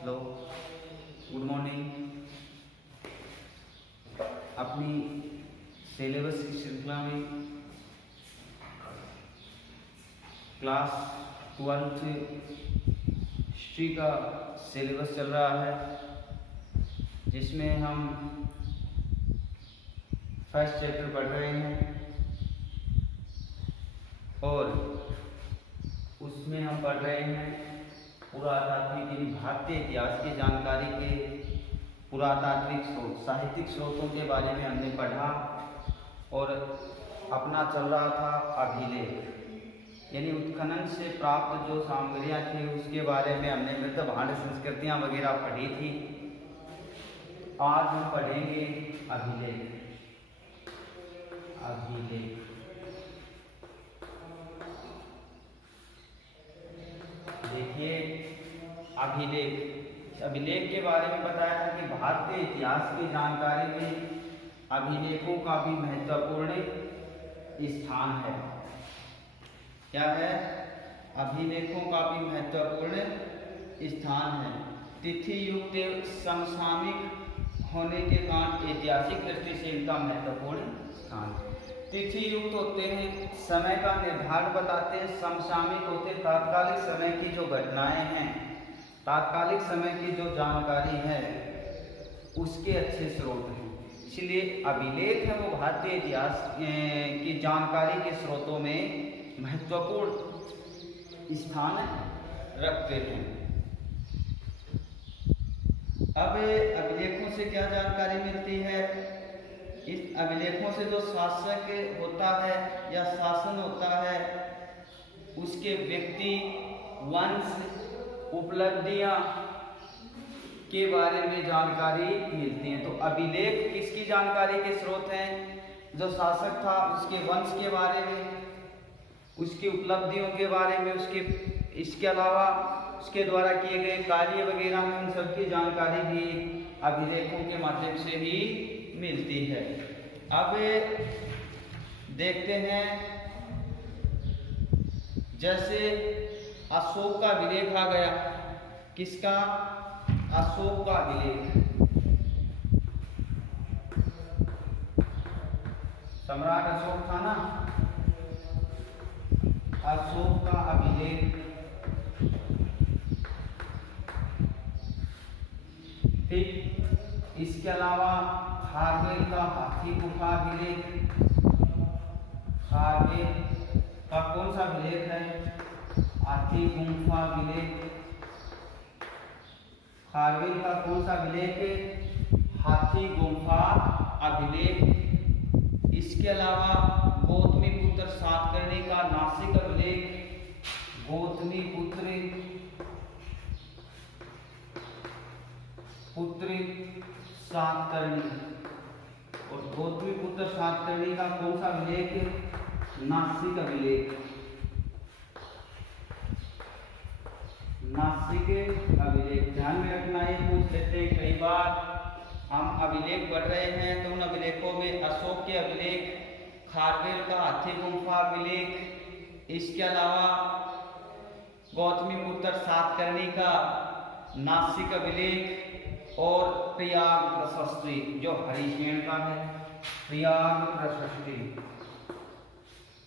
Hello, good morning. अपनी syllabus की श्रृंखला में क्लास 12th हिस्ट्री का सिलेबस चल रहा है, जिसमें हम फर्स्ट चैप्टर पढ़ रहे हैं और उसमें हम पढ़ रहे हैं पुरातात्विक यानी भारतीय इतिहास की जानकारी के पुरातात्विक स्रोत, साहित्यिक स्रोतों के बारे में हमने पढ़ा। और अपना चल रहा था अभिलेख यानी उत्खनन से प्राप्त जो सामग्रियाँ थी उसके बारे में हमने मृत भांड संस्कृतियाँ वगैरह पढ़ी थी। आज हम पढ़ेंगे अभिलेख। देखिए, अभिलेख के बारे में बताया था कि भारतीय इतिहास की जानकारी में अभिलेखों का भी महत्वपूर्ण स्थान है। क्या है? अभिलेखों का भी महत्वपूर्ण स्थान है। तिथि युक्त समसामयिक होने के कारण ऐतिहासिक दृष्टि से इनका महत्वपूर्ण स्थान है। तिथि युक्त होते हैं, समय का निर्धारण बताते हैं। समसामयिक होते हैं, तात्कालिक समय की जो घटनाएं हैं, तात्कालिक समय की जो जानकारी है उसके अच्छे स्रोत हैं। इसलिए अभिलेख है वो भारतीय इतिहास की जानकारी के स्रोतों में महत्वपूर्ण स्थान रखते हैं। अब अभिलेखों से क्या जानकारी मिलती है? इस अभिलेखों से जो शासक होता है या शासन होता है उसके व्यक्ति, वंश, उपलब्धियां के बारे में जानकारी मिलती है। तो अभिलेख किसकी जानकारी के स्रोत हैं? जो शासक था उसके वंश के बारे में, उसकी उपलब्धियों के बारे में, इसके अलावा उसके द्वारा किए गए कार्य वगैरह में उन सब की जानकारी भी अभिलेखों के माध्यम से ही मिलती है। अब देखते हैं, जैसे अशोक का अभिलेख आ गया। किसका? अशोक का अभिलेख। सम्राट अशोक था ना, अशोक का अभिलेख। फिर इसके अलावा खारवेल का हाथी गुफा अभिलेख। खारवेल का कौन सा अभिलेख है? हाथी गुफा अभिलेख। खारवेल का कौन सा अभिलेख है? हाथी गुफा अभिलेख। इसके अलावा गौतमीपुत्र सातकर्णी का नासिक अभिलेख। गौतमीपुत्र सातकर्णी, और गौतमीपुत्र सातकर्णी का कौन सा अभिलेख? नासिक अभिलेख। नासिक अभिलेख ध्यान में रखना, ये पूछ लेते हैं कई बार। हम अभिलेख पढ़ रहे हैं तो उन अभिलेखों में अशोक के अभिलेख, खारवेल का हाथी गुफा अभिलेख, इसके अलावा गौतमीपुत्र सातकर्णी का नासिक अभिलेख और प्रयाग प्रशस्ति जो हरिशेन का है। प्रयाग प्रशस्ति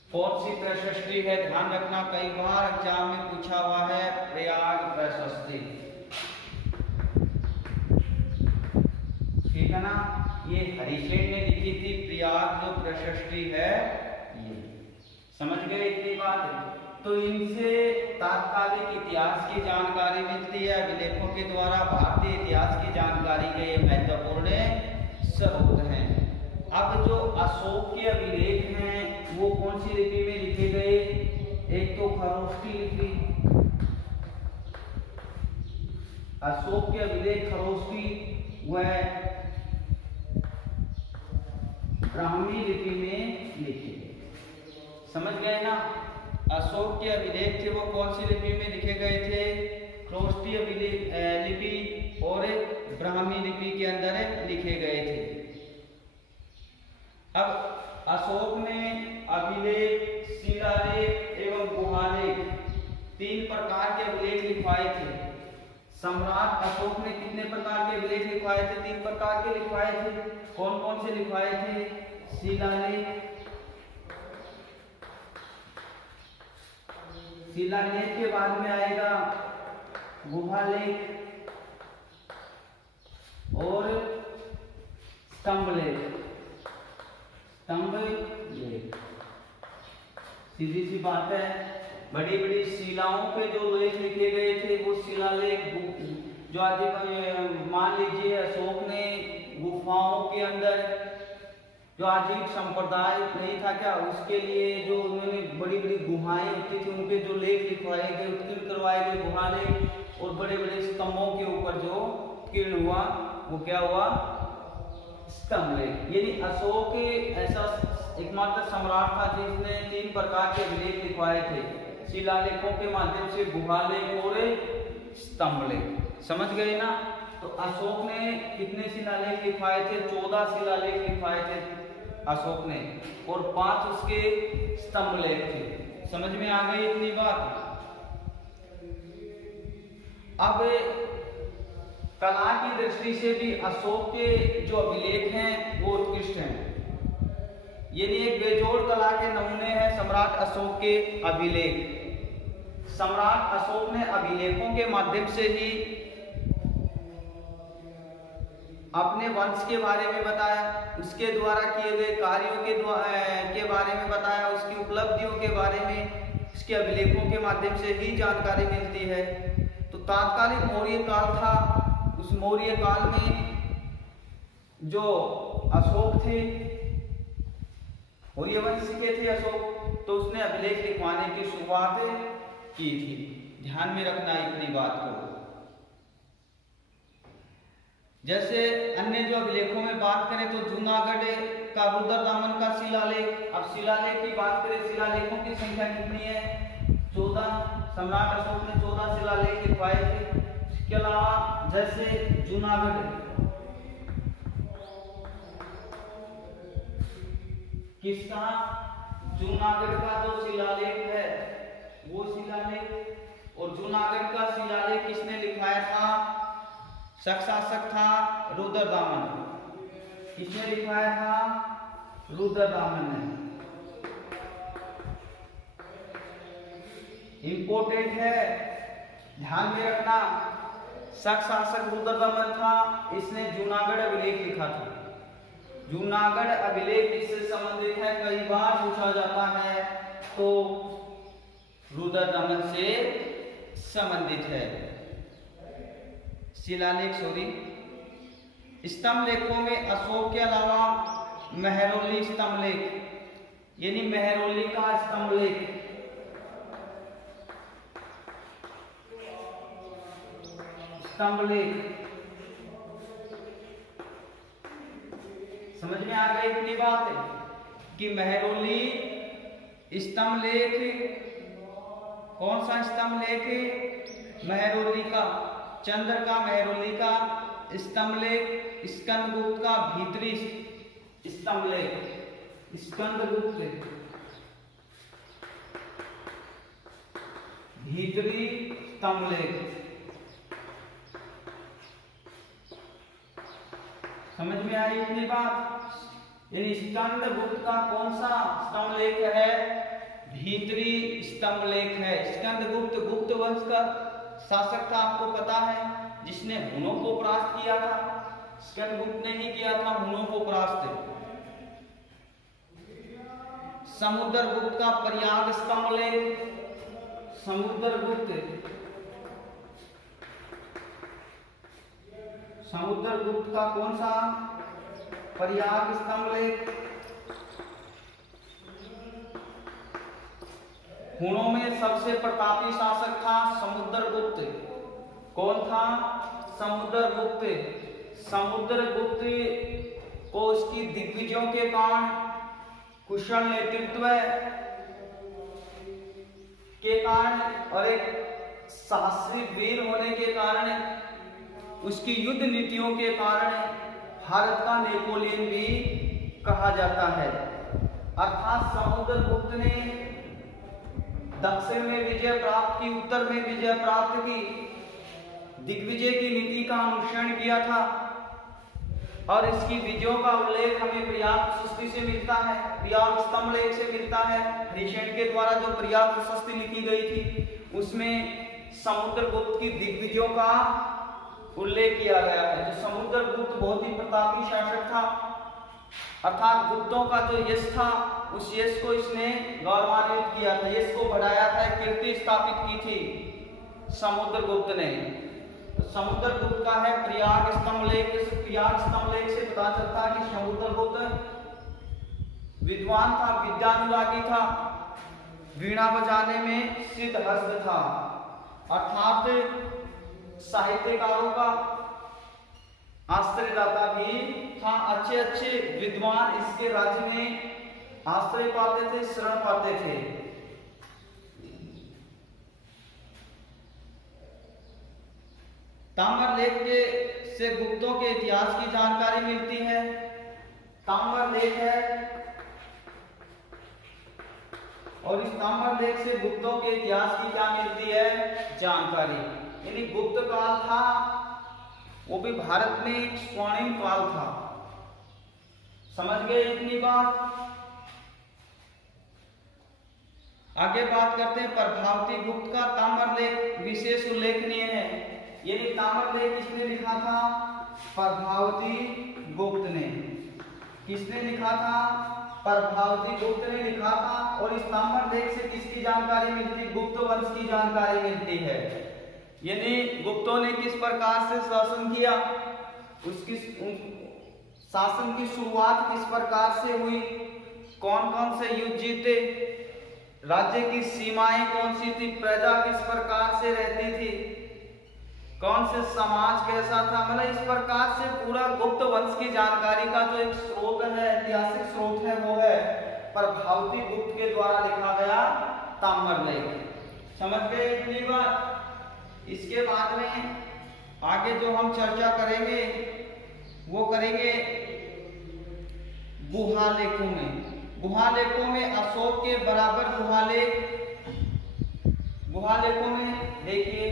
कौन सी प्रशस्ति है? ध्यान रखना, कई बार एग्जाम में पूछा हुआ है प्रयाग प्रशस्ति। ठीक है ना? ये हरिशेन ने लिखी थी प्रयाग जो प्रशस्ति है, ये समझ गए इतनी बात। तो इनसे तात्कालिक इतिहास की जानकारी मिलती है। अभिलेखों के द्वारा भारतीय इतिहास की जानकारी के ये महत्वपूर्ण स्रोत हैं। अब जो अशोक के अभिलेख हैं वो कौन सी लिपि में लिखे गए? एक तो खरोष्टी लिपि। अशोक के अभिलेख खरोष्टी व ब्राह्मी लिपि में लिखे गए। समझ गए ना? अशोक के अभिलेख थे वो कौन सी लिपि में लिखे गए थे? खरोष्टी लिपि और ब्राह्मी लिपि के अंदर लिखे गए थे। अब अशोक ने अभिलेख, शिलालेख एवं गुहालेख 3 प्रकार के अभिलेख लिखवाए थे। सम्राट अशोक ने कितने प्रकार के अभिलेख लिखवाए थे? 3 प्रकार के लिखवाए थे। कौन कौन से लिखवाए थे? शिलालेख, शिलालेख के बाद में आएगा गुहालेख और स्तंभलेख। स्तंभलेख सीधी सी बात है, बड़ी बड़ी शिलाओं पे जो लेख लिखे गए थे वो शिलालेख। जो आज मान लीजिए अशोक ने गुफाओं के अंदर जो आजीविक संप्रदाय नहीं था क्या, उसके लिए जो उन्होंने बड़ी बड़ी गुहाएं होती थी उनके जो लेख लिखवाए गए, उत्कीर्ण करवाए गए गुहालेख, और बड़े बड़े स्तंभों के ऊपर जो उत्कीर्ण हुआ वो क्या हुआ? स्तंभलेख। यानी अशोक ऐसा एकमात्र सम्राट था जिसने 3 प्रकार के अभिलेख लिखवाए थे, शिलालेखों के माध्यम से, गुहालेख और स्तंभलेख। समझ गए ना? तो अशोक ने कितने शिलालेख लिखवाए थे? 14 शिलालेख लिखवाए थे अशोक ने, और 5 उसके स्तंभलेख थे। समझ में आ गई इतनी बात? अब कला की दृष्टि से भी अशोक के जो अभिलेख हैं वो उत्कृष्ट हैं। यानी एक बेजोड़ कला के नमूने हैं सम्राट अशोक के अभिलेख। सम्राट अशोक ने अभिलेखों के माध्यम से ही अपने वंश के बारे में बताया, उसके द्वारा किए गए कार्यों के बारे में बताया, उसकी उपलब्धियों के बारे में उसके अभिलेखों के माध्यम से ही जानकारी मिलती है। तो तात्कालिक मौर्य काल था, उस मौर्य काल में जो अशोक थे, मौर्य वंश के थे अशोक, तो उसने अभिलेख लिखवाने की शुरुआत की थी। ध्यान में रखना इतनी बात को। जैसे अन्य जो अभिलेखों में बात करें तो जूनागढ़ का रुद्रदामन का शिलालेख। अब शिलालेख की बात करें, शिलालेखों की संख्या कितनी है? 14। सम्राट अशोक ने 14 शिलालेख लिखवाए थे। इसके अलावा जैसे जूनागढ़, किसका? जूनागढ़ का जो शिलालेख है वो शिलालेख, और जूनागढ़ का शिलालेख किसने लिखवाया था? शासक था रुद्रदामन। किसने लिखवाया था? रुद्रदामन ने। इंपोर्टेंट है, ध्यान में रखना। शासक रुद्रदामन था, इसने जूनागढ़ अभिलेख लिखा था। जूनागढ़ अभिलेख इससे संबंधित है, कई बार पूछा जाता है, तो रुद्रदामन से संबंधित है। शिलालेख स्तंभ लेखों में अशोक के अलावा मेहरौली स्तंभलेख, यानी मेहरौली का स्तंभलेख, समझ में आ गई इतनी बात है कि मेहरौली स्तंभलेख, कौन सा स्तंभलेख? मेहरौली का, चंद्र का मेहरौली का स्तंभलेख, स्कंदगुप्त का भीतरी स्तंभलेख, स्कंदगुप्त भीतरी स्तंभलेख। समझ में आई इतनी बात? यानी स्कंदगुप्त का कौन सा स्तंभलेख है? भीतरी स्तंभलेख है। स्कंदगुप्त गुप्त वंश का शासक था, आपको पता है, जिसने हुनों को परास्त किया था। स्कंदगुप्त ने ही किया था हुनों को परास्त। समुद्रगुप्त का प्रयाग स्तंभलेख, समुद्रगुप्त का कौन सा? प्रयाग स्तंभलेख। हुनों में सबसे प्रतापी शासक था समुद्रगुप्त। कौन था? समुद्रगुप्त। समुद्रगुप्त को उसकी दिग्विजयों के कारण, कुशल नेतृत्व के कारण और एक साहसी वीर होने के कारण, उसकी युद्ध नीतियों के कारण भारत का नेपोलियन भी कहा जाता है। अर्थात समुद्रगुप्त ने दक्षिण में विजय प्राप्त की, उत्तर में विजय प्राप्त की, दिग्विजय की नीति का अनुसरण किया था और इसकी विजयों का उल्लेख हमें प्रयाग प्रशस्ति से मिलता है, प्रयाग स्तंभ लेख से मिलता है। हरिशेन के द्वारा जो प्रयाग प्रशस्ति लिखी गई थी उसमें समुद्रगुप्त की दिग्विजयों का उल्लेख किया गया है। जो समुद्रगुप्त बहुत ही प्रतापी शासक था, अर्थात गुप्तों का जो यश था उस यश को इसने गौरवान्वित किया था, यश को बढ़ाया था, कीर्ति स्थापित की थी समुद्रगुप्त ने। तो समुद्रगुप्त का है प्रयाग स्तंभ लेख। प्रयाग स्तंभ लेख से पता चलता है कि समुद्रगुप्त विद्वान था, विद्यानुरागी था, वीणा बजाने में सिद्धहस्त था, अर्थात साहित्यकारों का आश्रयदाता भी था। अच्छे अच्छे विद्वान इसके राज्य में आश्रय पाते थे, शरण पाते थे। ताम्र लेख के से गुप्तों के इतिहास की जानकारी मिलती है। ताम्र लेख है और इस ताम्र लेख से गुप्तों के इतिहास की क्या मिलती है? जानकारी। यानी गुप्त काल था, वो भी भारत में एक स्वर्णिम काल था। समझ गए इतनी बात? आगे बात करते हैं प्रभावती गुप्त का। ताम्र लेख विशेष उल्लेखनीय है। यदि ताम्र लेख किसने लिखा था? प्रभावती गुप्त ने। किसने लिखा था? प्रभावती गुप्त ने लिखा था। और इस ताम्र लेख से किसकी जानकारी मिलती? गुप्त वंश की जानकारी मिलती है। यानी गुप्तों ने किस प्रकार से शासन किया, उसकी शासन की शुरुआत किस प्रकार से हुई, कौन कौन से युद्ध जीते, राज्य की सीमाएं कौन सी थी, प्रजा किस प्रकार से रहती थी, कौन से समाज कैसा था, मतलब इस प्रकार से पूरा गुप्त वंश की जानकारी का जो एक स्रोत है, ऐतिहासिक स्रोत है, वो है प्रभावती गुप्त के द्वारा लिखा गया ताम्र लेख। समझ गए इतनी बात? इसके बाद में आगे जो हम चर्चा करेंगे वो करेंगे गुहालेखों में। गुहालेखों में अशोक के बराबर गुहालेखों में देखिए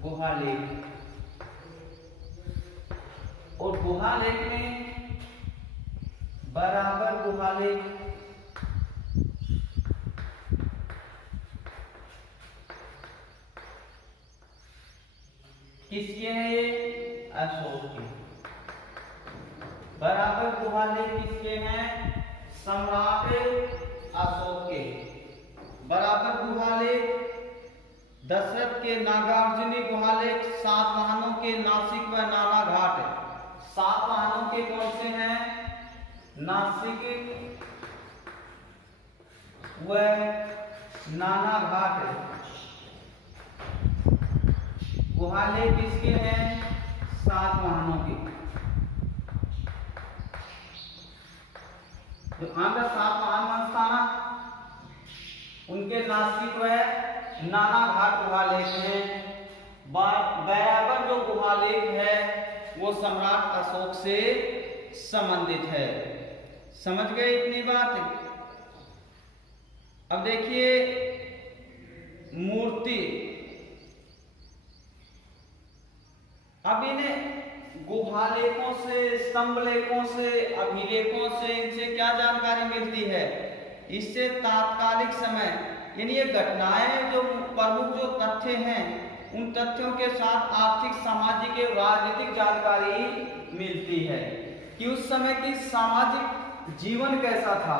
गुहालेख, और गुहालेख में बराबर गुहालेख किसके हैं? ये अशोक के। बराबर गुहालेख किसके हैं? सम्राट अशोक के। बराबर गुहालेख दशरथ के नागार्जुनी गुहालेख, सातवाहनों के नासिक व नाना घाट। सातवाहनों के कौन से हैं? नासिक व नाना घाट गुहालेख किसके हैं? सातवाहनों के। जो आंध्र सातवाहन वंश था ना, उनके नासिक व नाना घाट गुहालेख हैं। बराबर जो गुहालेख है वो सम्राट अशोक से संबंधित है। समझ गए इतनी बात? अब देखिए मूर्ति। अब इन्हें गुहालेखों से, स्तंभ लेखों से, अभिलेखों से, इनसे क्या जानकारी मिलती है? इससे तात्कालिक समय यानी ये घटनाएं जो प्रमुख जो तथ्य हैं उन तथ्यों के साथ आर्थिक, सामाजिक एवं राजनीतिक जानकारी मिलती है कि उस समय की सामाजिक जीवन कैसा था,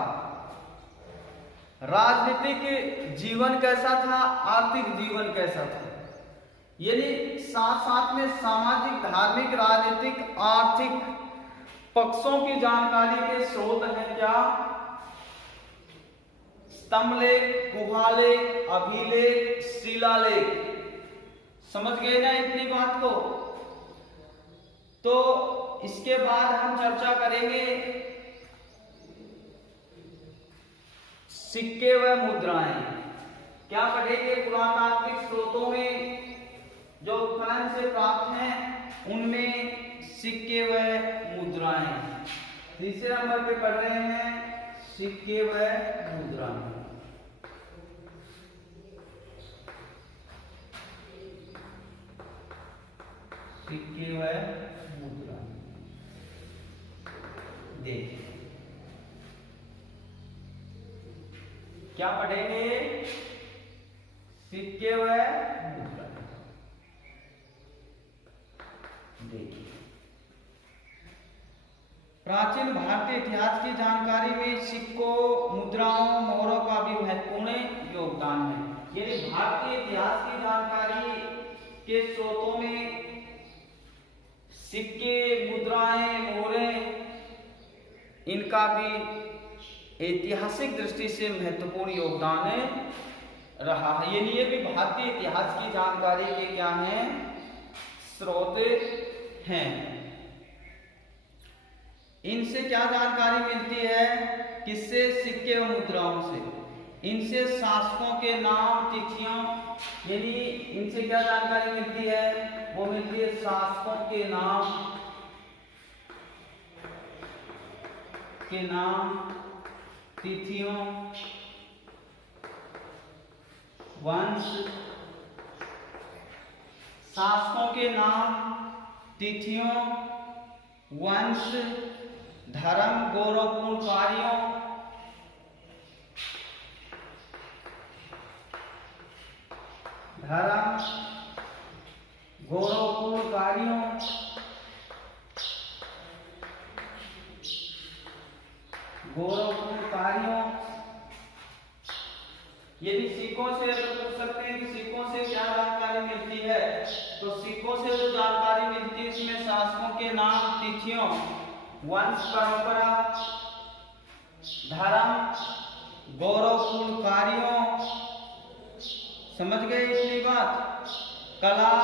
राजनीतिक जीवन कैसा था, आर्थिक जीवन कैसा था। यानी साथ साथ में सामाजिक, धार्मिक, राजनीतिक, आर्थिक पक्षों की जानकारी के स्रोत हैं क्या? स्तंभलेख, गुहालेख, अभिलेख, शिलालेख। समझ गए ना इतनी बात को? तो इसके बाद हम चर्चा करेंगे सिक्के व मुद्राएं। क्या पढ़ेंगे? पुरातात्विक स्रोतों में जो उत्खनन से प्राप्त हैं उनमें सिक्के व मुद्राएं। तीसरे नंबर पे पढ़ रहे हैं सिक्के व मुद्राएं। सिक्के व मुद्राएं देखिए क्या पढ़ेंगे? सिक्के व मुद्राएं। देखिए प्राचीन भारतीय इतिहास की जानकारी में सिक्कों, मुद्राओं, मोहरों का भी महत्वपूर्ण योगदान है। यानी भारतीय इतिहास की जानकारी के स्रोतों में सिक्के, मुद्राएं, मोहरें, इनका भी ऐतिहासिक दृष्टि से महत्वपूर्ण योगदान रहा है। ये भी भारतीय इतिहास की जानकारी के क्या हैं? स्रोत हैं। इनसे क्या जानकारी मिलती है? किससे? सिक्के व मुद्राओं से। इनसे शासकों के नाम, तिथियों, यानी इनसे क्या जानकारी मिलती है? वो मिलती है शासकों के नाम, तिथियों, वंश, शासकों के नाम, तिथियों, वंश, धर्म, गौरवपूर्ण कार्यों, यदि सिक्कों से पूछ सकते हैं कि सिक्कों से क्या जानकारी मिलती है, तो सिक्कों से जो जानकारी मिलती है इसमें शासकों के नाम, तिथियों, वंश, परंपरा, धर्म, गौरवपूर्ण कार्यों, समझ गए इतनी बात? कला,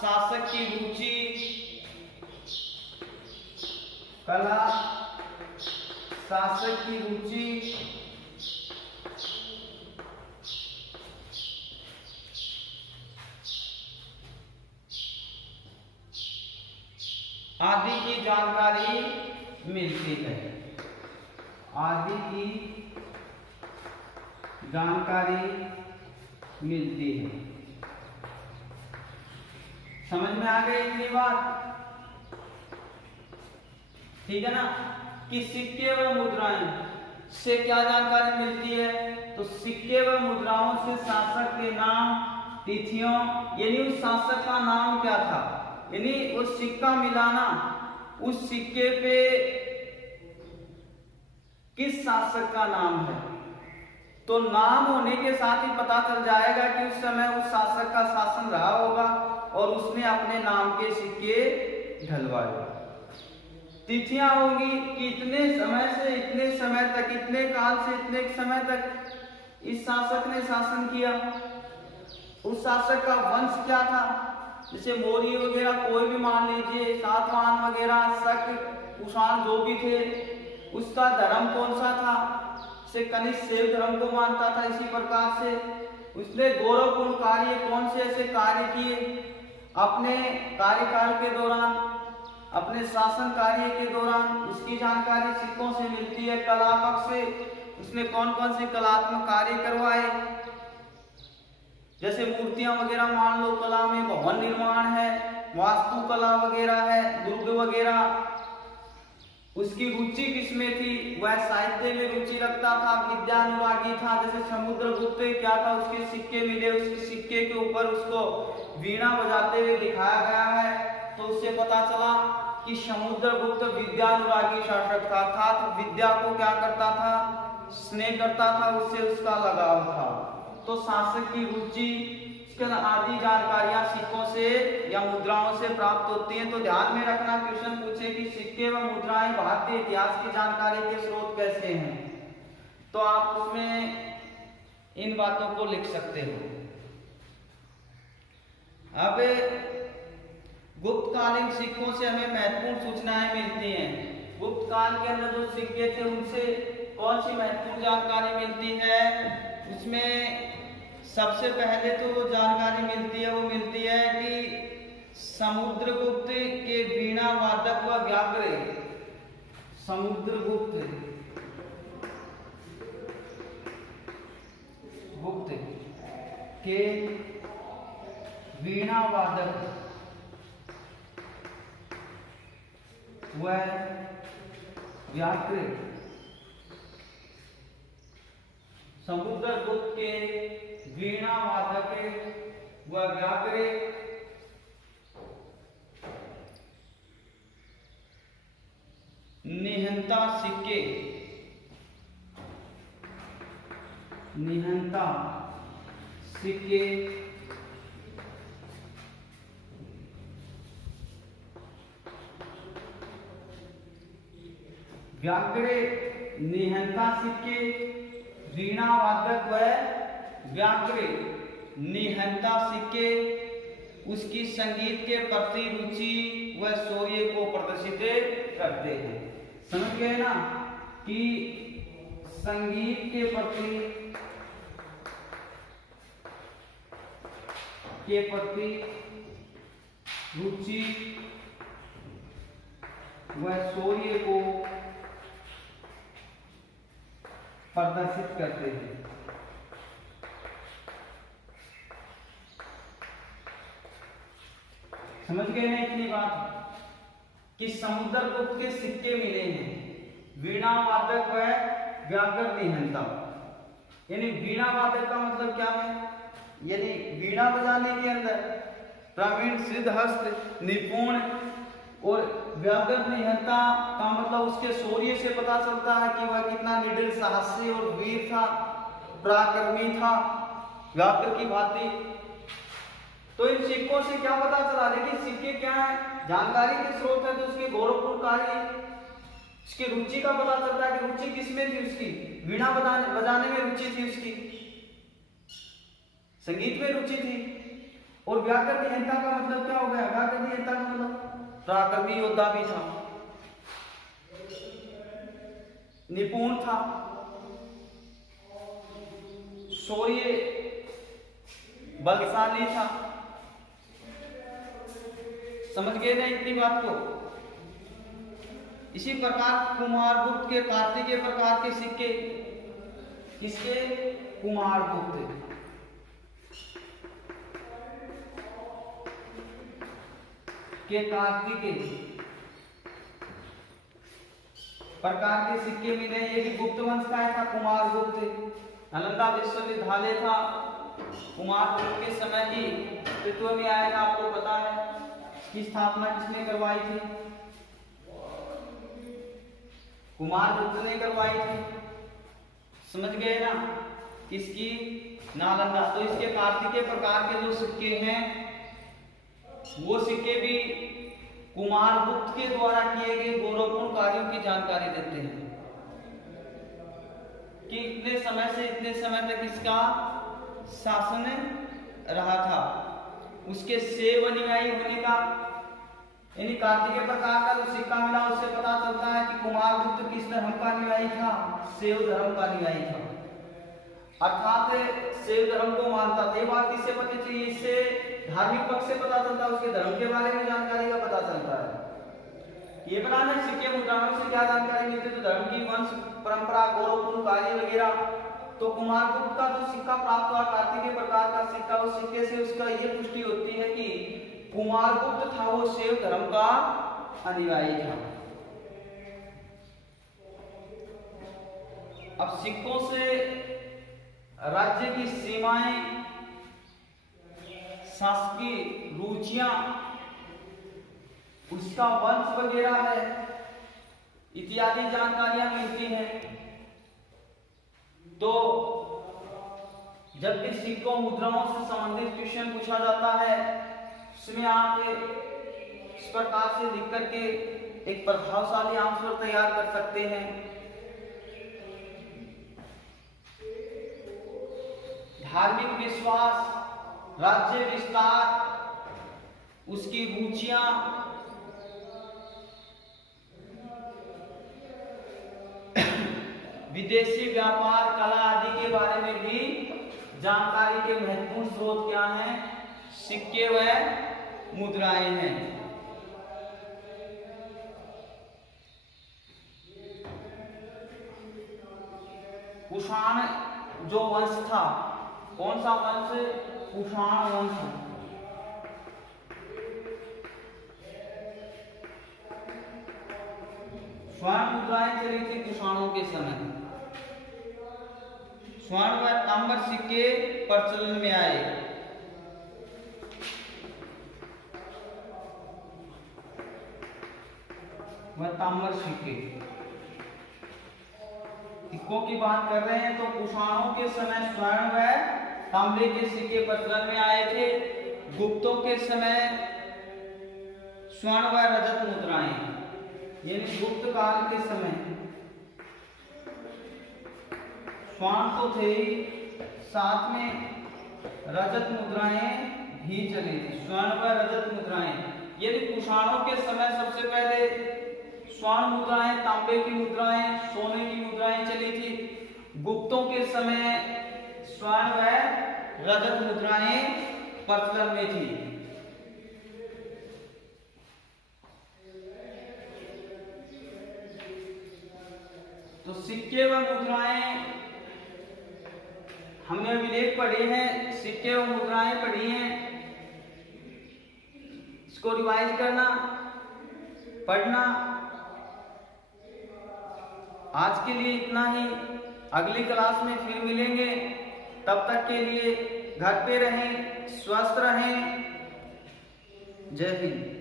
शासक की रुचि, आदि की जानकारी मिलती है। समझ में आ गई इतनी बात? ठीक है ना? कि सिक्के व मुद्राएं से क्या जानकारी मिलती है? तो सिक्के व मुद्राओं से शासक के नाम, तिथियों, यानी उस शासक का नाम क्या था, यानी वो सिक्का मिलाना, उस सिक्के पे किस शासक का नाम है, तो नाम होने के साथ ही पता चल जाएगा कि उस समय उस शासक का शासन रहा होगा और उसने अपने नाम के सिक्के ढलवाए। तिथियां होंगी कि इतने समय से इतने समय तक, इतने काल से इतने समय तक इस शासक ने शासन किया। उस शासक का वंश क्या था, जैसे मौर्य वगैरह कोई भी मान लीजिए, सातवाहन वगैरह, शक, कुषाण जो भी थे, उसका धर्म कौन सा था, से कनिष्क शैव धर्म को मानता था। इसी प्रकार से उसने गौरवपूर्ण कार्य कौन से ऐसे कार्य किए अपने कार्यकाल के दौरान, अपने शासन कार्य के दौरान, उसकी जानकारी सिक्कों से मिलती है। कला पक्ष से उसने कौन कौन से कलात्मक कार्य करवाए, जैसे मूर्तियां वगैरह मान लो, कला में भवन निर्माण है, वास्तुकला वगैरह है, दुर्ग वगैरह। उसकी रुचि किसमें थी? वह साहित्य में रुचि रखता था, विद्यानुरागी था। जैसे समुद्रगुप्त क्या था, उसके सिक्के मिले, उसके सिक्के के ऊपर उसको वीणा बजाते हुए दिखाया गया है, तो उससे पता चला कि समुद्रगुप्त विद्यानुरागी शासक था, अर्थात विद्या को क्या करता था? स्नेह करता था, उससे उसका लगाव था। तो शासक की रुचि, आदि जानकारियां सिक्कों से या मुद्राओं से प्राप्त होती हैं। तो ध्यान में रखना, क्वेश्चन पूछे कि सिक्के व मुद्राएं भारतीय इतिहास की जानकारी के स्रोत कैसे हैं, तो आप उसमें इन बातों को लिख सकते हो। अब गुप्तकालीन सिक्कों से हमें महत्वपूर्ण सूचनाएं मिलती हैं। गुप्त काल के अंदर जो सिक्के थे उनसे कौन सी महत्वपूर्ण जानकारी मिलती है? उसमें सबसे पहले तो वो जानकारी मिलती है, वो मिलती है कि समुद्रगुप्त के वीणा वादक व व्याघ्र, समुद्रगुप्त के वीणा वादक व व्याघ्र, समुद्रगुप्त के वीणा वादक व व्याघ्र निहंता सिक्के, निहंता सिक्के व्याघ्र निहंता सिक्के, वीणा वादक व व्याघ्र निहंता सिक्के उसकी संगीत के प्रति रुचि व शौर्य को प्रदर्शित करते हैं। समझ गए ना कि संगीत के प्रति रुचि व शौर्य को प्रदर्शित करते हैं। समझ गए ना इतनी बात कि समुद्रगुप्त के सिक्के मिले हैं, वीणा वादक व व्याघ्र निहंता। यानी वीणा वादक का मतलब क्या है, यानी वीणा बजाने के अंदर प्रवीण सिद्धहस्त निपुण, और व्याघ्र निहंता का मतलब उसके शौर्य से पता चलता है कि वह कितना निडर, साहसी और वीर था, पराक्रमी था व्याघ्र की भांति। तो इन सिक्कों से क्या पता चला, लेकिन सिक्के क्या है, जानकारी के स्रोत है, तो उसके गौरवपूर्ण कार्य, उसकी रुचि का पता चलता है कि रुचि किसमें थी, उसकी वीणा बजाने में रुचि थी, उसकी संगीत में रुचि थी। और व्याघ्र निहंता का मतलब क्या हो गया, व्याघ्र निहंता का मतलब पराक्रमी योद्धा भी था, निपुण था, शौर्य बलशाली था। समझ गए ना इतनी बात को। इसी प्रकार कुमारगुप्त के कार्तिकेय प्रकार के सिक्के, किसके, कुमारगुप्त के कार्तिकेय प्रकार के सिक्के मिले। ये भी गुप्त वंश का था कुमारगुप्त, नालंदा विश्वविद्यालय था, कुमारगुप्त के समय ही अस्तित्व में आया था, आपको पता है। इसकी स्थापना किसने करवाई थी, कुमारगुप्त ने करवाई थी। समझ गए ना, किसकी, नालंदा। तो इसके कार्तिकेय प्रकार के जो सिक्के हैं वो सिक्के भी कुमारगुप्त के द्वारा किए गए गौरवपूर्ण कार्यों की जानकारी देते हैं कि इतने समय से इतने समय तक इसका शासन रहा था। उसके सेव अनुयायी होने का, यानी कार्तिकेय प्रकार का जो सिक्का मिला उससे पता चलता है कि कुमारगुप्त किस धर्म का अनुयायी था, सेव धर्म का अनुयायी था, अर्थात सेव धर्म को मानता था। ये बात किससे पता चली, इससे धार्मिक पक्ष से पता चलता है, उसके धर्म के बारे में जानकारी का पता चलता है। ये पता नहीं सिक्के मुद्राओं से क्या जानकारी मिलती, तो धर्म की वंश परंपरा, गौरवपूर्ण कार्य वगैरह। तो कुमारगुप्त का जो सिक्का प्राप्त हुआ, कार्तिकेय प्रकार का सिक्का, उस सिक्के से उसका ये पुष्टि होती है कि कुमारगुप्त था वो शैव धर्म का अनुयायी था। अब सिक्कों से राज्य की सीमाएं, शासकीय रुचियां, उसका वंश वगैरह है, इत्यादि जानकारियां मिलती हैं। तो जब भी सिक्कों मुद्राओं से संबंधित क्वेश्चन पूछा जाता है, उसमें आप इस प्रकार से लिख करके एक प्रभावशाली आंसर तैयार कर सकते हैं। धार्मिक विश्वास, राज्य विस्तार, उसकी रुचियां, विदेशी व्यापार, कला आदि के बारे में भी जानकारी के महत्वपूर्ण स्रोत क्या हैं? सिक्के व मुद्राएं हैं। कुषाण जो वंश था, कौन सा वंश? कुषाण वंश। स्वर्ण मुद्राएं चली थी कुषाणों के समय। स्वर्ण व तांबर सिक्के प्रचलन में आए। वह तांबर सिक्के, सिक्कों की बात कर रहे हैं तो कुषाणों के समय स्वर्ण व तांबे के सिक्के प्रचलन में आए थे। गुप्तों के समय स्वर्ण व रजत मुद्राएं, यानी गुप्त काल के समय स्वर्ण तो थे ही, साथ में रजत मुद्राएं भी चली थी। स्वर्ण व रजत मुद्राएं, यदि कुषाणों के समय सबसे पहले स्वर्ण मुद्राएं, तांबे की मुद्राएं, सोने की मुद्राएं चली थी। गुप्तों के समय स्वर्ण व रजत मुद्राएं प्रचलन में थी। तो सिक्के व मुद्राएं हमने अभिलेख पढ़े हैं, सिक्के व मुद्राएं पढ़ी हैं, इसको रिवाइज करना, पढ़ना। आज के लिए इतना ही, अगली क्लास में फिर मिलेंगे। तब तक के लिए घर पे रहें, स्वस्थ रहें। जय हिंद।